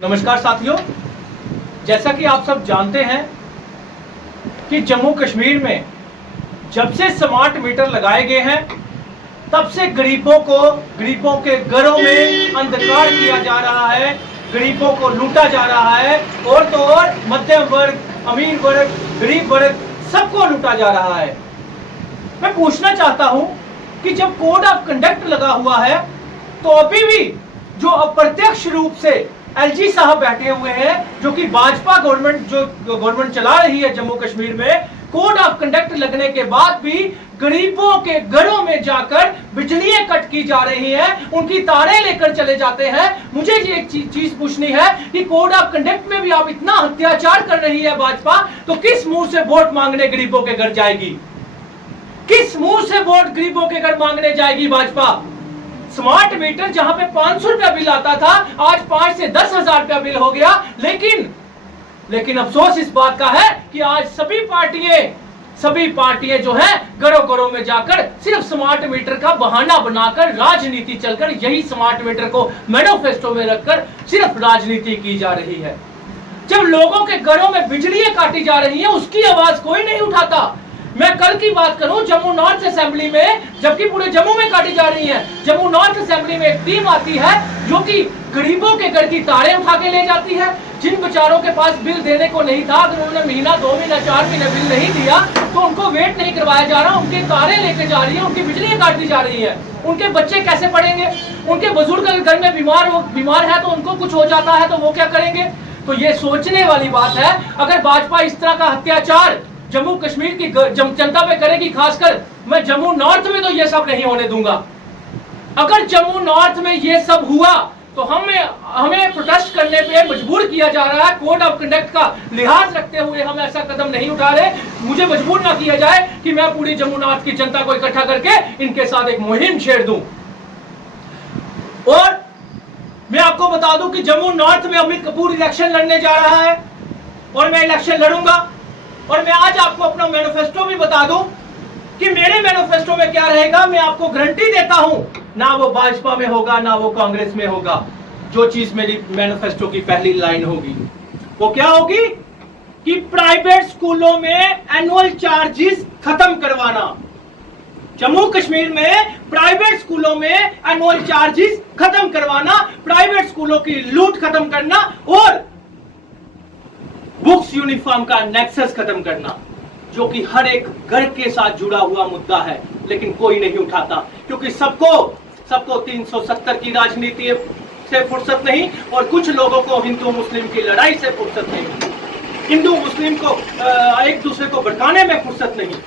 नमस्कार साथियों, जैसा कि आप सब जानते हैं कि जम्मू कश्मीर में जब से स्मार्ट मीटर लगाए गए हैं तब से गरीबों के घरों में अंधकार किया जा रहा है, गरीबों को लूटा जा रहा है और तो और मध्यम वर्ग, अमीर वर्ग, गरीब वर्ग सबको लूटा जा रहा है। मैं पूछना चाहता हूं कि जब कोड ऑफ कंडक्ट लगा हुआ है तो अभी भी जो अप्रत्यक्ष रूप से एलजी साहब बैठे हुए हैं, जो कि भाजपा गवर्नमेंट चला रही है जम्मू कश्मीर में, कोड ऑफ कंडक्ट लगने के बाद भी गरीबों के घरों में जाकर बिजलियां कट की जा रही हैं, उनकी तारें लेकर चले जाते हैं। मुझे ये एक चीज पूछनी है कि कोड ऑफ कंडक्ट में भी आप इतना अत्याचार कर रही है भाजपा, तो किस मुंह से वोट मांगने गरीबों के घर जाएगी? किस मुंह से वोट गरीबों के घर मांगने जाएगी भाजपा? स्मार्ट मीटर जहां पे 500 रुपया बिल आता था, आज 5 से 10,000 रुपया बिल हो गया। लेकिन अफसोस इस बात का है कि आज सभी पार्टियां जो है घरों में जाकर सिर्फ स्मार्ट मीटर का बहाना बनाकर राजनीति चलकर, यही स्मार्ट मीटर को मैनिफेस्टो में रखकर सिर्फ राजनीति की जा रही है। जब लोगों के घरों में बिजलियां काटी जा रही है, उसकी आवाज कोई नहीं उठाता। मैं कल की बात करूं, जम्मू नॉर्थ असेंबली में, जबकि पूरे जम्मू में काटी जा रही है, जम्मू नॉर्थ असेंबली में एक टीम आती है जो कि गरीबों के घर की तारें उठा के ले जाती है। जिन बेचारों के पास बिल देने को नहीं था, अगर उन्होंने महीना, 2 महीना, 4 महीने बिल नहीं दिया तो उनको वेट नहीं करवाया जा रहा, उनके तारें लेके जा रही है, उनकी बिजली काट दी जा रही है। उनके बच्चे कैसे पढ़ेंगे? उनके बुजुर्ग अगर घर में बीमार है तो उनको कुछ हो जाता है तो वो क्या करेंगे? तो ये सोचने वाली बात है। अगर भाजपा इस तरह का अत्याचार जम्मू कश्मीर की जनता पे करेगी, खासकर मैं जम्मू नॉर्थ में तो ये सब नहीं होने दूंगा। अगर जम्मू नॉर्थ में ये सब हुआ तो हमें प्रोटेस्ट करने पे मजबूर किया जा रहा है। कोड ऑफ कंडक्ट का लिहाज रखते हुए हम ऐसा कदम नहीं उठा रहे। मुझे मजबूर ना किया जाए कि मैं पूरी जम्मू नॉर्थ की जनता को इकट्ठा करके इनके साथ एक मुहिम छेड़ दूं। और मैं आपको बता दूं कि जम्मू नॉर्थ में अमित कपूर इलेक्शन लड़ने जा रहा है और मैं इलेक्शन लड़ूंगा। और मैं आज आपको अपना मैनिफेस्टो भी बता दूं कि मेरे मैनिफेस्टो में क्या रहेगा। मैं आपको गारंटी देता हूं, ना वो भाजपा में होगा ना वो कांग्रेस में होगा। जो चीज मेरी मैनिफेस्टो की पहली लाइन होगी वो क्या होगी कि प्राइवेट स्कूलों में एनुअल चार्जेस खत्म करवाना। जम्मू कश्मीर में प्राइवेट स्कूलों में एनुअल चार्जेस खत्म करवाना, प्राइवेट स्कूलों की लूट खत्म करना और बुक्स यूनिफॉर्म का नेक्सस खत्म करना, जो कि हर एक घर के साथ जुड़ा हुआ मुद्दा है, लेकिन कोई नहीं उठाता क्योंकि सबको 370 की राजनीति से फुर्सत नहीं और कुछ लोगों को हिंदू मुस्लिम की लड़ाई से फुर्सत नहीं, हिंदू मुस्लिम को एक दूसरे को भड़काने में फुर्सत नहीं।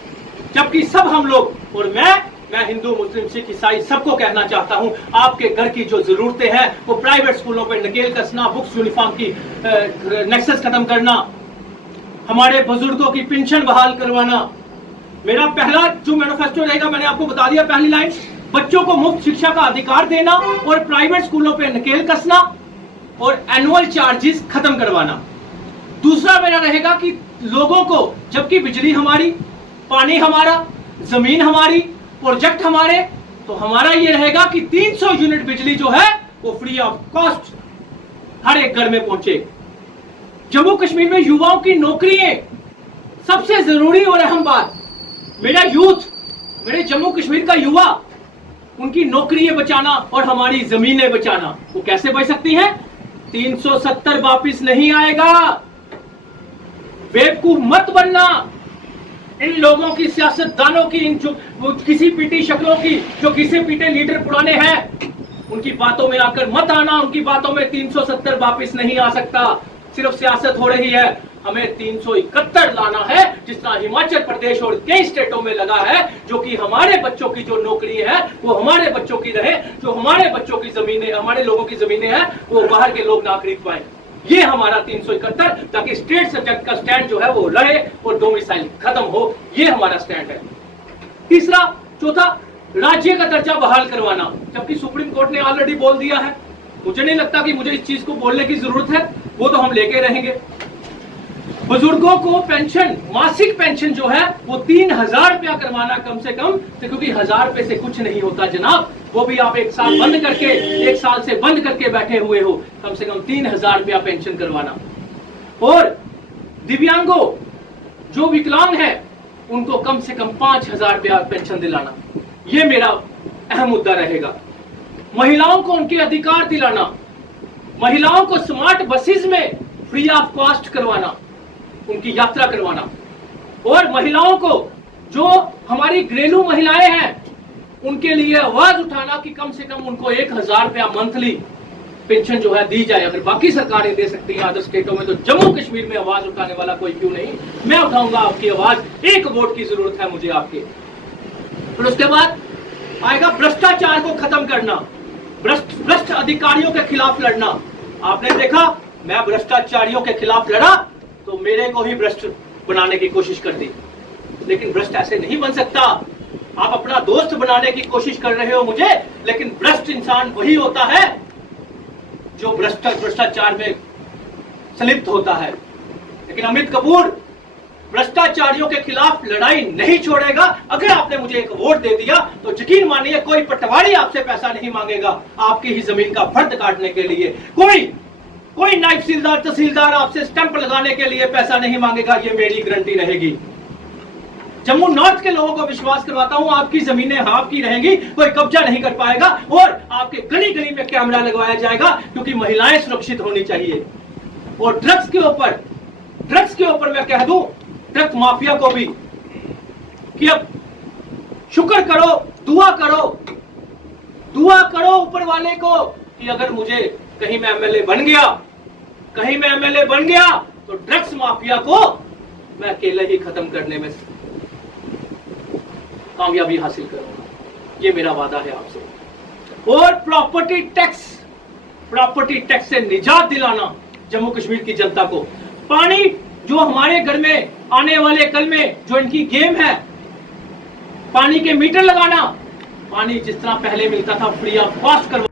जबकि सब हम लोग, और मैं हिंदू मुस्लिम सिख ईसाई सबको कहना चाहता हूं, आपके घर की जो जरूरतें हैं वो प्राइवेट स्कूलों पे नकेल कसना, बुक्स यूनिफॉर्म की नेक्सस खत्म करना, हमारे बुजुर्गों की पेंशन बहाल करवाना। मेरा पहला जो मैनिफेस्टो रहेगा, मैंने आपको बता दिया पहली लाइन, बच्चों को मुफ्त शिक्षा का अधिकार देना और प्राइवेट स्कूलों पे नकेल कसना और एनुअल चार्जेस खत्म करवाना। दूसरा मेरा रहेगा कि लोगों को, जबकि बिजली हमारी, पानी हमारा, जमीन हमारी, प्रोजेक्ट हमारे, तो हमारा ये रहेगा कि 300 यूनिट बिजली जो है वो फ्री ऑफ कॉस्ट हर एक घर में पहुंचे। जम्मू कश्मीर में युवाओं की नौकरियां सबसे जरूरी और अहम बात। मेरा यूथ, मेरे जम्मू कश्मीर का युवा, उनकी नौकरियां बचाना और हमारी जमीनें बचाना। वो कैसे बच सकती हैं? 370 वापिस नहीं आएगा। बेवकूफ मत बनना। इन लोगों की, सियासतदानों की, इन किसी पीटी शक्लों की, जो किसी पीटे लीडर पुराने हैं, उनकी बातों में आकर मत आना। उनकी बातों में 370 वापिस नहीं आ सकता। सिर्फ सियासत हो रही है। हमें 371 लाना है, जिस तरह हिमाचल प्रदेश और कई स्टेटों में लगा है, जो कि हमारे बच्चों की जो नौकरी है वो हमारे बच्चों की रहे, जो हमारे बच्चों की जमीनें, हमारे लोगों की जमीनें हैं वो बाहर के लोग ना खरीद पाए। ये हमारा 371, ताकि स्टेट सब्जेक्ट का स्टैंड जो है वो रहे और डोमिसाइल खत्म हो। ये हमारा स्टैंड है। तीसरा, चौथा, राज्य का दर्जा बहाल करवाना, जबकि सुप्रीम कोर्ट ने ऑलरेडी बोल दिया है। मुझे नहीं लगता कि मुझे इस चीज को बोलने की जरूरत है, वो तो हम लेके रहेंगे। बुजुर्गों को पेंशन, मासिक पेंशन जो है वो 3,000 रुपया करवाना कम से कम, तो क्योंकि 1,000 रुपए से कुछ नहीं होता जनाब, वो भी आप एक साल से बंद करके बैठे हुए हो, कम से कम 3,000 रुपया पेंशन करवाना। और दिव्यांगों जो विकलांग है उनको कम से कम 5,000 रुपया पेंशन दिलाना, ये मेरा अहम मुद्दा रहेगा। महिलाओं को उनके अधिकार दिलाना, महिलाओं को स्मार्ट बसेस में फ्री ऑफ कॉस्ट करवाना, उनकी यात्रा करवाना, और महिलाओं को जो हमारी घरेलू महिलाएं हैं उनके लिए आवाज उठाना कि कम से कम उनको 1,000 रुपया मंथली पेंशन जो है दी जाए। अगर बाकी सरकारें दे सकती हैं अदर स्टेटों में, तो जम्मू कश्मीर में आवाज उठाने वाला कोई क्यों नहीं? मैं उठाऊंगा आपकी आवाज, एक वोट की जरूरत है मुझे आपके। फिर उसके बाद आएगा भ्रष्टाचार को खत्म करना, भ्रष्ट अधिकारियों के खिलाफ लड़ना। आपने देखा मैं भ्रष्टाचारियों के खिलाफ लड़ा तो मेरे को ही भ्रष्ट बनाने की कोशिश कर दी, लेकिन भ्रष्ट ऐसे नहीं बन सकता। आप अपना दोस्त बनाने की कोशिश कर रहे हो मुझे, लेकिन भ्रष्ट इंसान वही होता है जो भ्रष्टाचार में संलिप्त होता है। लेकिन अमित कपूर भ्रष्टाचारियों के खिलाफ लड़ाई नहीं छोड़ेगा। अगर आपने मुझे एक वोट दे दिया तो यकीन मानिए कोई पटवारी आपसे पैसा नहीं मांगेगा आपकी ही जमीन का फर्द काटने के लिए। कोई नायब तहसीलदार आपसे स्टंप लगाने के लिए पैसा नहीं मांगेगा, ये मेरी गारंटी रहेगी। जम्मू नॉर्थ के लोगों को विश्वास करवाता हूं, आपकी जमीनें आपकी रहेंगी, कोई कब्जा नहीं कर पाएगा, और आपके गली गली में कैमरा लगवाया जाएगा, क्योंकि महिलाएं सुरक्षित होनी चाहिए। और ड्रग्स के ऊपर मैं कह दूं ड्रग्स माफिया को भी कि अब शुक्र करो, दुआ करो ऊपर वाले को कि अगर मुझे कहीं मैं एमएलए बन गया तो ड्रग्स माफिया को मैं अकेले ही खत्म करने में कामयाबी हासिल करूंगा, ये मेरा वादा है आपसे। और प्रॉपर्टी टैक्स से निजात दिलाना जम्मू कश्मीर की जनता को। पानी जो हमारे घर में आने वाले कल में जो इनकी गेम है, पानी के मीटर लगाना, पानी जिस तरह पहले मिलता था फ्री ऑफ कॉस्ट करवा